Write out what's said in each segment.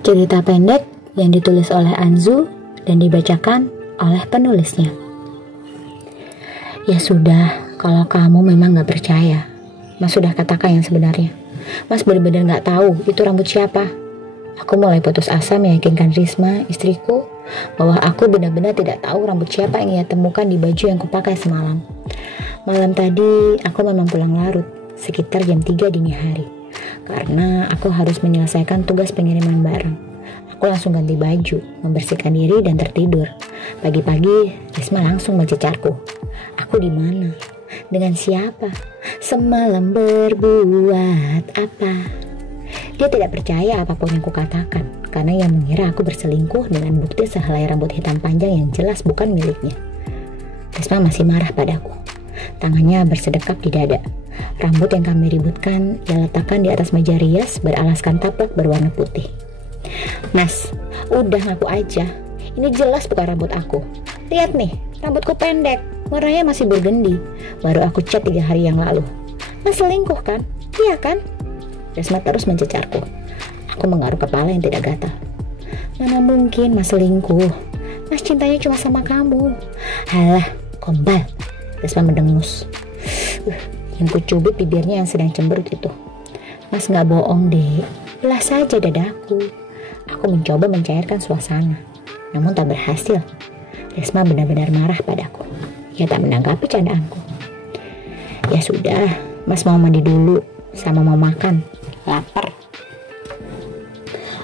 Cerita pendek yang ditulis oleh Anzu dan dibacakan oleh penulisnya. Ya sudah, kalau kamu memang gak percaya, Mas sudah katakan yang sebenarnya. Mas benar-benar gak tahu itu rambut siapa. Aku mulai putus asa meyakinkan Risma, istriku, bahwa aku benar-benar tidak tahu rambut siapa yang ia temukan di baju yang kupakai semalam. Malam tadi aku memang pulang larut, sekitar jam 3 dini hari. Karena aku harus menyelesaikan tugas pengiriman barang. Aku langsung ganti baju, membersihkan diri dan tertidur. Pagi-pagi, Risma langsung mencecarku. Aku di mana? Dengan siapa? Semalam berbuat apa? Dia tidak percaya apapun yang kukatakan, karena ia mengira aku berselingkuh dengan bukti sehelai rambut hitam panjang yang jelas bukan miliknya. Risma masih marah padaku. Tangannya bersedekap di dada. Rambut yang kami ributkan ia letakkan di atas meja rias beralaskan taplak berwarna putih. Mas, udah ngaku aja. Ini jelas bukan rambut aku. Lihat nih, rambutku pendek, warnanya masih burgundy. Baru aku cat 3 hari yang lalu. Mas selingkuh kan? Iya kan? Risma terus mencecarku. Aku menggaruk kepala yang tidak gatal. Mana mungkin Mas selingkuh? Mas cintanya cuma sama kamu. Halah, gombal. Risma mendengus. Yang kucubit bibirnya yang sedang cemberut itu. Mas gak bohong deh, belah saja dadaku. Aku mencoba mencairkan suasana, namun tak berhasil. Risma benar-benar marah padaku. Ia tak menanggapi candaanku. Ya sudah, Mas mau mandi dulu, sama mau makan. Lapar.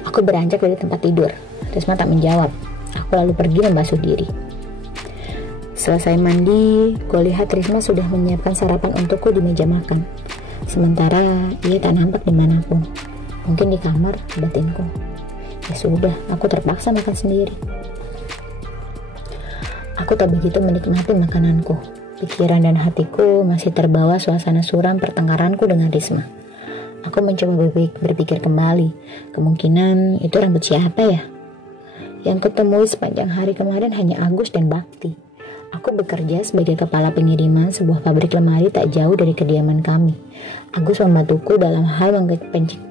Aku beranjak dari tempat tidur. Risma tak menjawab. Aku lalu pergi membasuh diri. Selesai mandi, kulihat Risma sudah menyiapkan sarapan untukku di meja makan. Sementara ia tak nampak dimanapun. Mungkin di kamar, batinku. Ya sudah, aku terpaksa makan sendiri. Aku tak begitu menikmati makananku. Pikiran dan hatiku masih terbawa suasana suram pertengkaranku dengan Risma. Aku mencoba berpikir kembali. Kemungkinan itu rambut siapa ya? Yang kutemui sepanjang hari kemarin hanya Agus dan Bakti. Aku bekerja sebagai kepala pengiriman sebuah pabrik lemari tak jauh dari kediaman kami. Agus membantuku dalam hal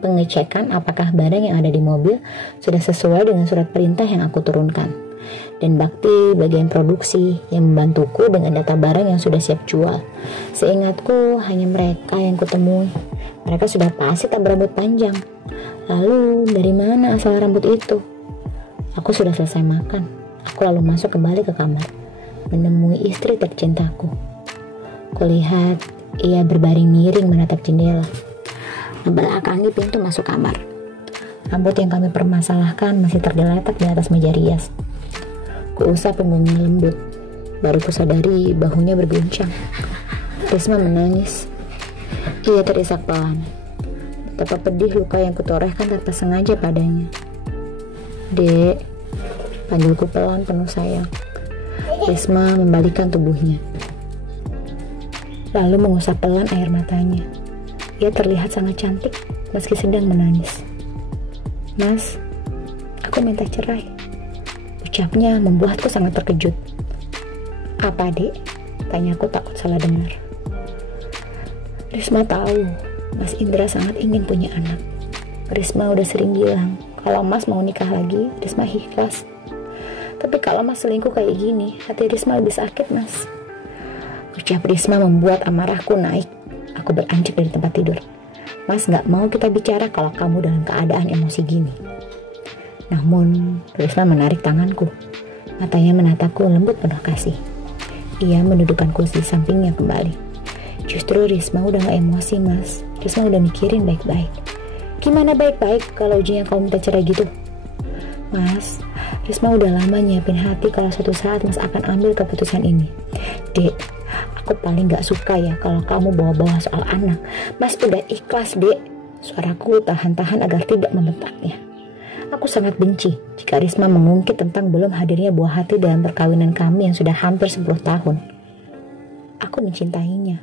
pengecekan apakah barang yang ada di mobil sudah sesuai dengan surat perintah yang aku turunkan. Dan Bakti bagian produksi yang membantuku dengan data barang yang sudah siap jual. Seingatku hanya mereka yang kutemui. Mereka sudah pasti tak berambut panjang. Lalu dari mana asal rambut itu? Aku sudah selesai makan. Aku lalu masuk kembali ke kamar, menemui istri tercintaku. Kulihat ia berbaring miring menatap jendela, membelakangi pintu masuk kamar. Rambut yang kami permasalahkan masih tergeletak di atas meja rias. Kuusap punggungnya lembut, baru kusadari bahunya berguncang. Risma menangis. Ia terisak pelan. Betapa pedih luka yang kutorehkan tanpa sengaja padanya. Dek, panggilku pelan penuh sayang. Risma membalikkan tubuhnya, lalu mengusap pelan air matanya. Ia terlihat sangat cantik meski sedang menangis. Mas, aku minta cerai. Ucapnya membuatku sangat terkejut. Apa dek? Tanyaku takut salah dengar. Risma tahu Mas Indra sangat ingin punya anak. Risma udah sering bilang kalau Mas mau nikah lagi, Risma ikhlas. Tapi kalau Mas selingkuh kayak gini, hati Risma lebih sakit, Mas. Ucap Risma membuat amarahku naik. Aku beranjak dari tempat tidur. Mas gak mau kita bicara kalau kamu dalam keadaan emosi gini. Namun, Risma menarik tanganku. Matanya menatapku lembut penuh kasih. Ia mendudukkanku di sampingnya kembali. Justru Risma udah gak emosi, Mas. Risma udah mikirin baik-baik. Gimana baik-baik kalau ujungnya kamu minta cerai gitu? Mas, Risma udah lama nyiapin hati kalau suatu saat Mas akan ambil keputusan ini. Dek, aku paling gak suka ya kalau kamu bawa-bawa soal anak. Mas udah ikhlas, Dek. Suaraku tahan-tahan agar tidak membentaknya. Aku sangat benci jika Risma mengungkit tentang belum hadirnya buah hati dalam perkawinan kami yang sudah hampir 10 tahun. Aku mencintainya.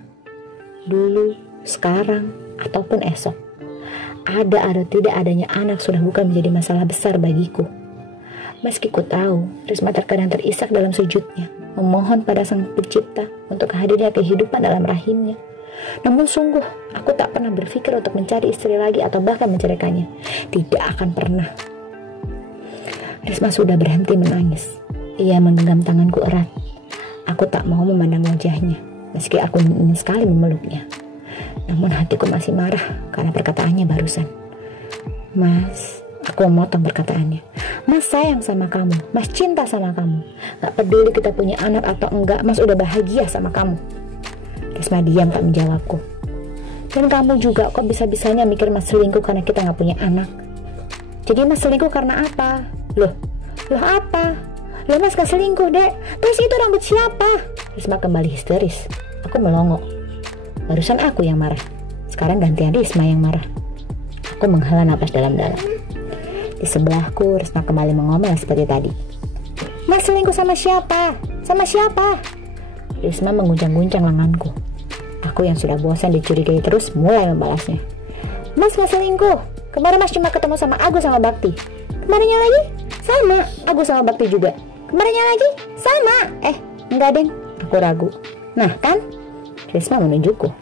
Dulu, sekarang, ataupun esok. Ada atau tidak adanya anak sudah bukan menjadi masalah besar bagiku. Meski ku tahu, Risma terkadang terisak dalam sujudnya, memohon pada Sang Pencipta untuk hadirnya kehidupan dalam rahimnya. Namun sungguh, aku tak pernah berpikir untuk mencari istri lagi atau bahkan menceraikannya. Tidak akan pernah. Risma sudah berhenti menangis. Ia menggenggam tanganku erat. Aku tak mau memandang wajahnya, meski aku ingin sekali memeluknya. Namun hatiku masih marah karena perkataannya barusan. Mas, aku memotong perkataannya. Mas sayang sama kamu, Mas cinta sama kamu. Gak peduli kita punya anak atau enggak, Mas udah bahagia sama kamu. Risma diam tak menjawabku. Dan kamu juga kok bisa-bisanya mikir Mas selingkuh karena kita gak punya anak. Jadi Mas selingkuh karena apa? Loh apa? Loh Mas gak selingkuh dek. Terus itu rambut siapa? Risma kembali histeris. Aku melongo. Barusan aku yang marah. Sekarang gantian Risma yang marah. Aku menghela napas dalam-dalam. Di sebelahku Risma kembali mengomel seperti tadi. Mas selingkuh sama siapa? Sama siapa? Risma mengguncang-guncang lenganku. Aku yang sudah bosan dicurigai terus mulai membalasnya. Mas gak selingkuh. Kemarin Mas cuma ketemu sama Agus sama Bakti. Kemarinnya lagi sama Agus sama Bakti juga. Kemarinnya lagi sama. Enggak deng. Aku ragu. Nah kan? Risma menunjukku.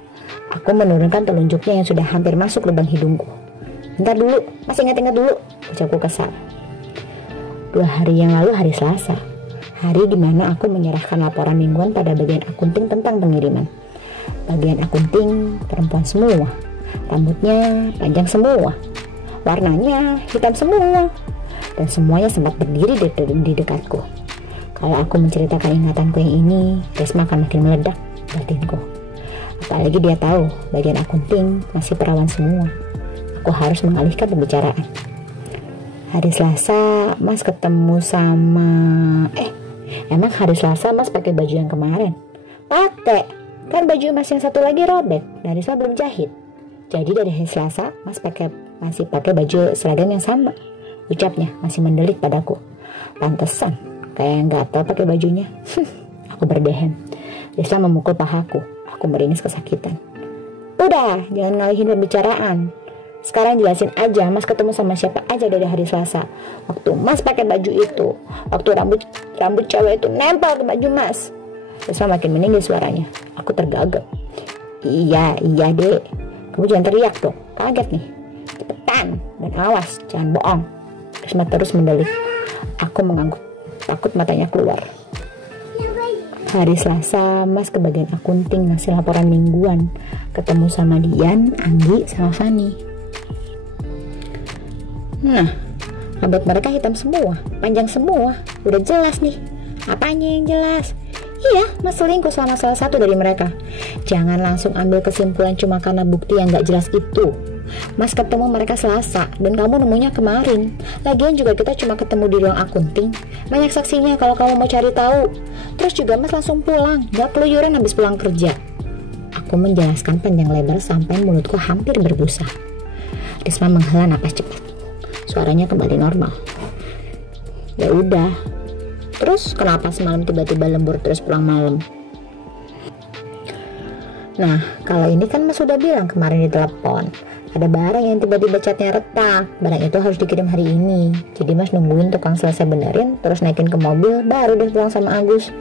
Aku menurunkan telunjuknya yang sudah hampir masuk lubang hidungku. Bentar dulu, masih ingat-ingat dulu, ucapku kesal. 2 hari yang lalu hari Selasa. Hari dimana aku menyerahkan laporan mingguan pada bagian akunting tentang pengiriman. Bagian akunting perempuan semua. Rambutnya panjang semua. Warnanya hitam semua. Dan semuanya sempat berdiri di dekatku. Kalau aku menceritakan ingatanku yang ini, Risma akan makin meledak batinku. Apalagi dia tahu bagian akunting masih perawan semua. Aku harus mengalihkan pembicaraan. Hari Selasa Mas ketemu sama... emang hari Selasa Mas pakai baju yang kemarin? Pakai. Kan baju Mas yang satu lagi robek dan Risma belum jahit. Jadi dari hari Selasa Mas masih pakai baju seragam yang sama. Ucapnya masih mendelik padaku. Pantesan kayak nggak tahu pakai bajunya. Aku berdehem. Risma memukul pahaku. Aku meringis kesakitan. Udah, jangan ngalihin pembicaraan. Sekarang jelasin aja Mas ketemu sama siapa aja dari hari Selasa. Waktu Mas pakai baju itu, waktu rambut cewek itu nempel ke baju Mas. Risma makin meninggi suaranya. Aku tergagap. Iya dek. Kamu jangan teriak dong, kaget nih. Cepetan dan awas, jangan bohong. Risma terus mendelik. Aku mengangguk, takut matanya keluar. Hari Selasa Mas ke bagian akunting ngasih laporan mingguan. Ketemu sama Dian, Anggi, sama Fani. Nah, rambut mereka hitam semua, panjang semua. Udah jelas nih. Apanya yang jelas? Iya, Mas selingkuh sama salah satu dari mereka. Jangan langsung ambil kesimpulan cuma karena bukti yang gak jelas itu. Mas ketemu mereka Selasa dan kamu nemunya kemarin. Lagian juga kita cuma ketemu di ruang akunting. Banyak saksinya kalau kamu mau cari tahu. Terus juga Mas langsung pulang, gak keluyuran habis pulang kerja. Aku menjelaskan panjang lebar sampai mulutku hampir berbusa. Risma menghela napas cepat. Suaranya kembali normal. Ya udah. Terus kenapa semalam tiba-tiba lembur terus pulang malam? Nah, kalau ini kan Mas sudah bilang kemarin di telepon. Ada barang yang tiba-tiba catnya retak. Barang itu harus dikirim hari ini. Jadi Mas nungguin tukang selesai benerin, terus naikin ke mobil, baru deh pulang sama Agus.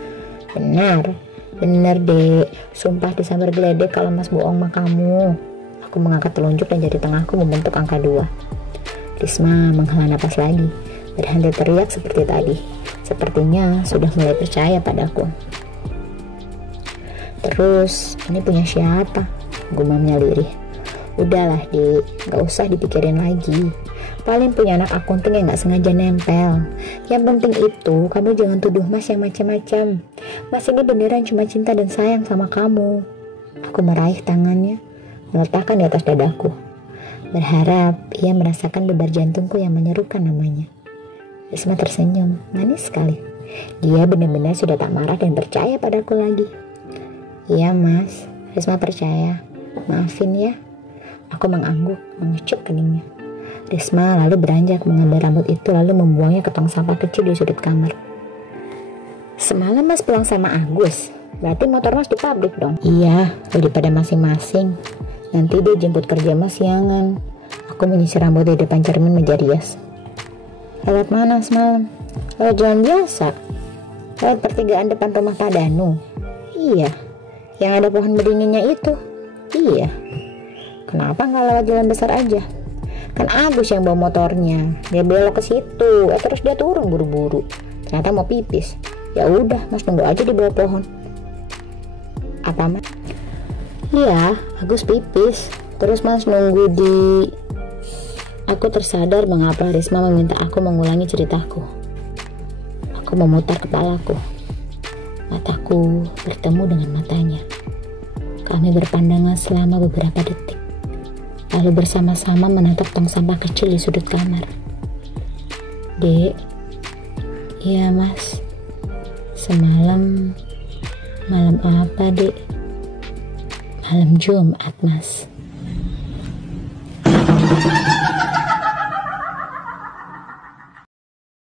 Bener dek. Sumpah disambar geledek kalau Mas bohong sama kamu. Aku mengangkat telunjuk dan jari tengahku membentuk angka 2. Risma menghela napas lagi, berhenti teriak seperti tadi. Sepertinya sudah mulai percaya padaku. Terus ini punya siapa? Gumamnya lirih. Udahlah dek, gak usah dipikirin lagi. Paling punya anak akunting yang gak sengaja nempel. Yang penting itu kamu jangan tuduh Mas yang macam-macam. Mas ini beneran cuma cinta dan sayang sama kamu. Aku meraih tangannya, meletakkan di atas dadaku. Berharap ia merasakan debar jantungku yang menyerukan namanya. Risma tersenyum, manis sekali. Dia benar-benar sudah tak marah dan percaya padaku lagi. Iya Mas, Risma percaya. Maafin ya. Aku mengangguk, mengecup keningnya. Risma lalu beranjak mengambil rambut itu lalu membuangnya ke tong sampah kecil di sudut kamar. Semalam Mas pulang sama Agus. Berarti motor Mas di pabrik dong? Iya, udah pada masing-masing. Nanti dia jemput kerja Mas siangan. Aku menyisir rambut di depan cermin meja rias. Lewat mana semalam? Lewat jalan biasa. Lewat pertigaan depan rumah Pak Danu. Iya, yang ada pohon beringinnya itu. Iya. Kenapa nggak lewat jalan besar aja? Kan Agus yang bawa motornya. Dia belok ke situ, terus dia turun buru-buru. Ternyata mau pipis. Ya udah, Mas tunggu aja di bawah pohon. Apa, Mas? Iya, Agus pipis. Terus Mas nunggu di... Aku tersadar mengapa Risma meminta aku mengulangi ceritaku. Aku memutar kepalaku. Mataku bertemu dengan matanya. Kami berpandangan selama beberapa detik. Lalu bersama-sama menatap tong sampah kecil di sudut kamar. Dek, iya Mas. Semalam, malam apa, Dek? Malam Jumat, Mas.